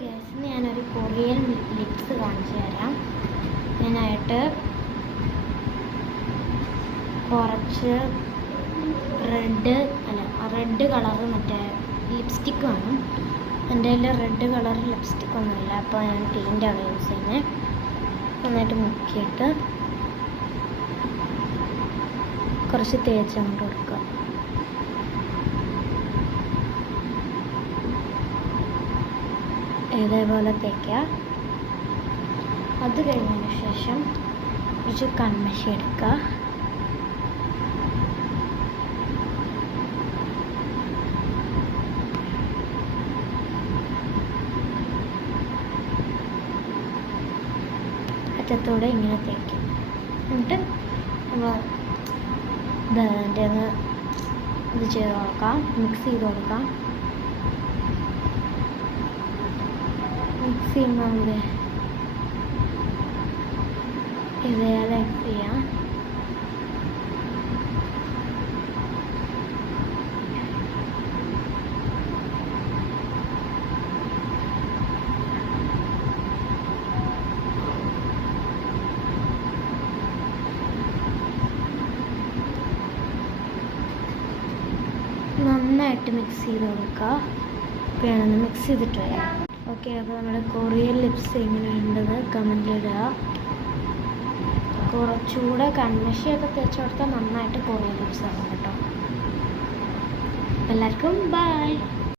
Hi guys, ഞാനൊരു Korean lips കാണിച്ചു തരാം. അതിനായിട്ട് കുറച്ച് റെഡ് കളറ് മറ്റേ ലിപ്സ്റ്റിക്ക് വേണം. എൻ്റെ കയ്യിൽ റെഡ് കളർ ലിപ്സ്റ്റിക്ക് ഒന്നുമില്ല, അപ്പോൾ ഞാൻ പെയിൻ്റാണ് യൂസ് ചെയ്യുന്നത്. നന്നായിട്ട് മുക്കിയിട്ട് കുറച്ച് തേച്ച് അങ്ങോട്ട് കൊടുക്കുക. ഇതേപോലെ തേക്കുക. അത് കഴിഞ്ഞതിന് ശേഷം കുറച്ച് കൺമഷി എടുക്കുക. അറ്റത്തോടെ ഇങ്ങനെ തേക്കും. എന്നിട്ട് നമ്മൾ ഇത് ചെയ്ത് കൊടുക്കാം, മിക്സ് ചെയ്ത് കൊടുക്കാം. മിക്സ് ചെയ്യുമ്പോൾ ഇതേപോലെ മിക്സ് ചെയ്യാം. നന്നായിട്ട് മിക്സ് ചെയ്ത് കൊടുക്കുക. വേണമെന്ന് മിക്സ് ചെയ്തിട്ട് വരാം. ഓക്കെ, അപ്പോൾ നമ്മുടെ കൊറിയൻ ലിപ്സ് എങ്ങനെയുണ്ടത് കമൻറ്റിലിടുക. കുറച്ചുകൂടെ കൺമഷിയൊക്കെ തേച്ച് കൊടുത്താൽ നന്നായിട്ട് കൊറിയൻ ലിപ്സ് ആകും കേട്ടോ. എല്ലാവർക്കും ബൈ.